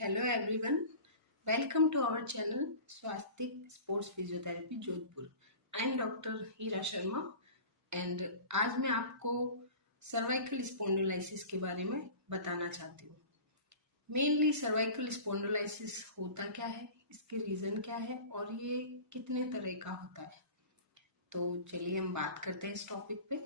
Hello everyone, welcome to our channel Swastik Sports Physiotherapy Jodhpur. I am Dr. Hira Sharma and आज मैं आपको cervical स्पॉन्डिलोलाइसिस के बारे में बताना चाहती हूँ। मेनली सर्वाइकल स्पॉन्डिलोलाइसिस होता क्या है, इसके रीज़न क्या है और ये कितने तरह का होता है। तो चलिए हम बात करते हैं इस टॉपिक पे।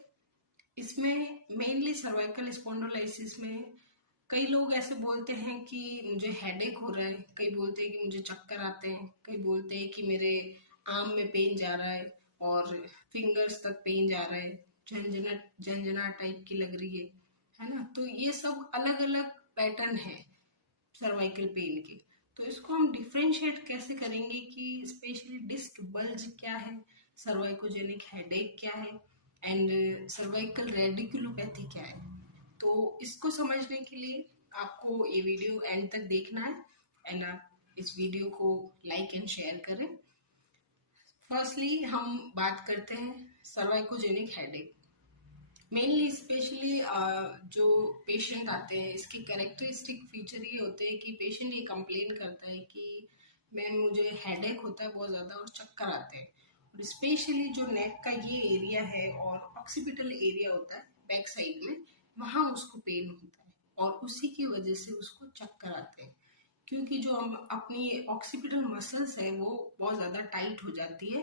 इसमें मेनली सर्वाइकल स्पॉन्डिलोलाइसिस में कई लोग ऐसे बोलते हैं कि मुझे हेडेक हो रहा है, कई बोलते हैं कि मुझे चक्कर आते हैं, कई बोलते हैं कि मेरे आर्म में पेन जा रहा है और फिंगर्स तक पेन जा रहा है, झंझना टाइप की लग रही है ना। तो ये सब अलग अलग पैटर्न है सर्वाइकल पेन के। तो इसको हम डिफ्रेंशिएट कैसे करेंगे कि स्पेशली डिस्क बल्ज क्या है, सर्वाइकोजेनिक हेडेक क्या है एंड सर्वाइकल रेडिकुलोपैथी क्या है। तो इसको समझने के लिए आपको ये वीडियो एंड तक देखना है एंड आप इस वीडियो को लाइक एंड शेयर करें। फर्स्टली हम बात करते हैं सर्वाइकोजेनिक हेडेक। मेनली स्पेशली जो पेशेंट आते हैं इसके कैरेक्टरिस्टिक फीचर ये होते हैं कि पेशेंट ये कंप्लेन करता है कि मुझे हेडेक होता है बहुत ज़्यादा और चक्कर आते हैं। और स्पेशली जो नेक का ये एरिया है और ऑक्सीपिटल एरिया होता है बैक साइड में, वहाँ उसको पेन होता है और उसी की वजह से उसको चक्कर आते हैं, क्योंकि जो हम अपनी ऑक्सीपिटल मसल्स है वो बहुत ज़्यादा टाइट हो जाती है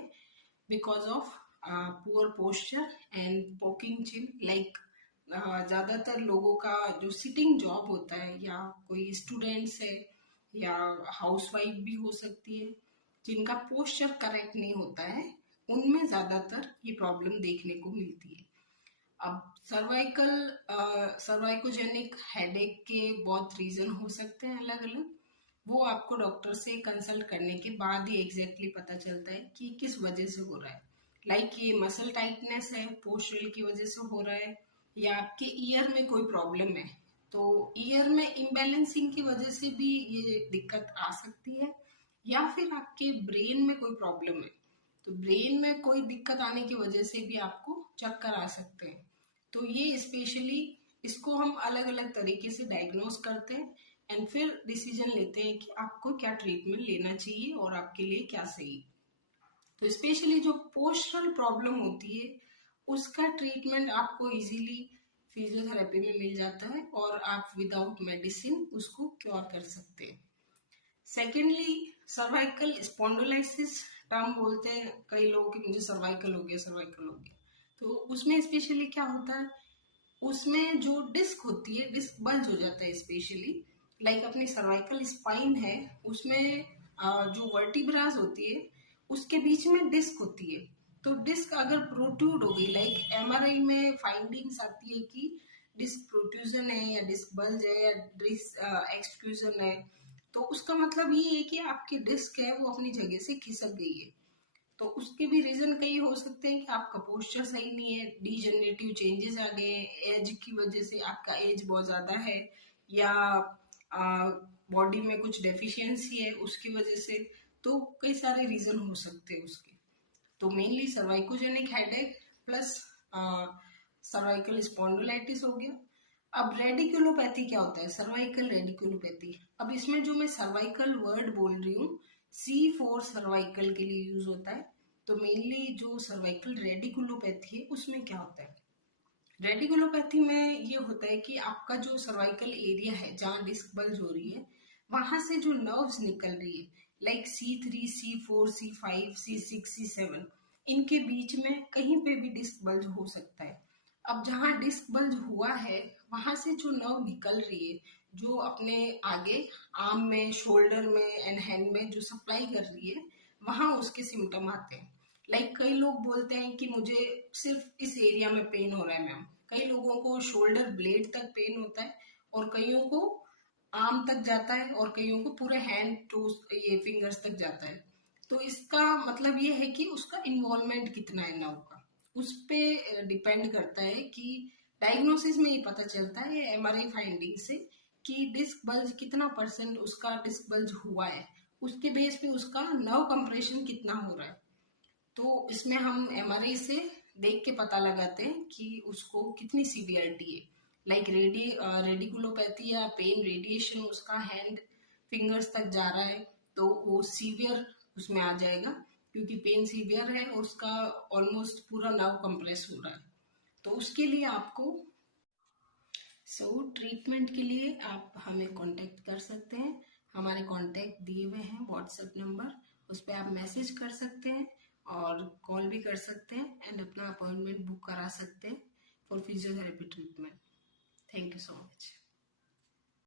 because of poor posture and poking chin. Like ज़्यादातर लोगों का जो सिटिंग जॉब होता है या कोई स्टूडेंट्स है या हाउसवाइफ भी हो सकती है जिनका पोस्चर करेक्ट नहीं होता है, उनमें ज़्यादातर ये प्रॉब्लम देखने को मिलती है। अब सर्वाइकोजेनिक हेडेक के बहुत रीज़न हो सकते हैं अलग अलग, वो आपको डॉक्टर से कंसल्ट करने के बाद ही एग्जैक्टली पता चलता है कि किस वजह से हो रहा है। लाइक ये मसल टाइटनेस है, पोस्चरल की वजह से हो रहा है, या आपके ईयर में कोई प्रॉब्लम है तो ईयर में इम्बैलेंसिंग की वजह से भी ये दिक्कत आ सकती है, या फिर आपके ब्रेन में कोई प्रॉब्लम है तो ब्रेन में कोई दिक्कत आने की वजह से भी आपको चक्कर आ सकते हैं। तो ये स्पेशली इसको हम अलग अलग तरीके से डायग्नोस करते हैं एंड फिर डिसीजन लेते हैं कि आपको क्या ट्रीटमेंट लेना चाहिए और आपके लिए क्या सही। तो स्पेशली जो पोस्चरल प्रॉब्लम होती है उसका ट्रीटमेंट आपको इजीली फिजियोथेरेपी में मिल जाता है और आप विदाउट मेडिसिन उसको क्योर कर सकते हैं। सेकेंडली सर्वाइकल स्पॉन्डिलोलाइसिस टर्म बोलते हैं कई लोग कि मुझे सर्वाइकल हो गया, सर्वाइकल हो गया। तो उसमें स्पेशली क्या होता है, उसमें जो डिस्क होती है डिस्क बल्ज हो जाता है स्पेशली। लाइक अपनी सर्वाइकल स्पाइन है उसमें जो वर्टिब्रास होती है उसके बीच में डिस्क होती है। तो डिस्क अगर प्रोट्रूड हो गई, लाइक एमआरआई में फाइंडिंग्स आती है कि डिस्क प्रोट्रूजन है या डिस्क बल्ज है या डिस्क एक्सट्रूजन है, तो उसका मतलब ये है कि आपकी डिस्क है वो अपनी जगह से खिसक गई है। तो उसके भी रीजन कई हो सकते हैं कि आपका पोस्चर सही नहीं है, डीजनरेटिव चेंजेस आ गए हैं, एज की वजह से, आपका एज बहुत ज्यादा है या बॉडी में कुछ डेफिशिएंसी है उसकी वजह से। तो कई सारे रीजन हो सकते हैं उसके। तो mainly cervicogenic headache plus cervical spondylitis हो गया। अब रेडिकुलोपैथी क्या होता है, सर्वाइकल रेडिकुलोपैथी। अब इसमें जो मैं सर्वाइकल वर्ड बोल रही हूँ C4 सर्वाइकल के लिए यूज होता है। तो मेनली जो सर्वाइकल रेडिकुलोपैथी है उसमें क्या होता है, रेडिकुलोपैथी में ये होता है कि आपका जो सर्वाइकल एरिया है जहाँ डिस्क बल्ज हो रही है वहां से जो नर्व्स निकल रही है, like C3 C4 C5 C6 C7, इनके बीच में कहीं पे भी डिस्क बल्ज हो सकता है। अब जहाँ डिस्क बल्ज हुआ है वहां से जो नर्व निकल रही है जो अपने आगे आर्म में, शोल्डर में एंड हैंड में जो सप्लाई कर रही है, वहां उसके सिम्टम आते हैं। लाइक कई लोग बोलते हैं कि मुझे सिर्फ इस एरिया में पेन हो रहा है मैम, कई लोगों को शोल्डर ब्लेड तक पेन होता है और कईयों को आर्म तक जाता है और कईयों को पूरे हैंड टूज ये फिंगर्स तक जाता है। तो इसका मतलब ये है कि उसका इन्वॉल्वमेंट कितना है नर्व का, उस पे डिपेंड करता है कि डायग्नोसिस में ये पता चलता है एमआरआई फाइंडिंग से कि डिस्क बल्ज कितना परसेंट उसका डिस्क बल्ज हुआ है, उसके बेस पे उसका नर्व कंप्रेशन कितना हो रहा है। तो इसमें हम एमआरआई से देख के पता लगाते हैं कि उसको कितनी सीवियरिटी है। लाइक रेडिकुलोपैथी या पेन रेडिएशन उसका हैंड फिंगर्स तक जा रहा है तो वो सीवियर उसमें आ जाएगा, क्योंकि पेन सीवियर है और उसका ऑलमोस्ट पूरा नर्व कंप्रेस हो रहा है। तो उसके लिए आपको ट्रीटमेंट के लिए आप हमें कांटेक्ट कर सकते हैं। हमारे कांटेक्ट दिए हुए हैं व्हाट्सएप नंबर, उस पर आप मैसेज कर सकते हैं और कॉल भी कर सकते हैं एंड अपना अपॉइंटमेंट बुक करा सकते हैं for physiotherapy treatment. Thank you so much.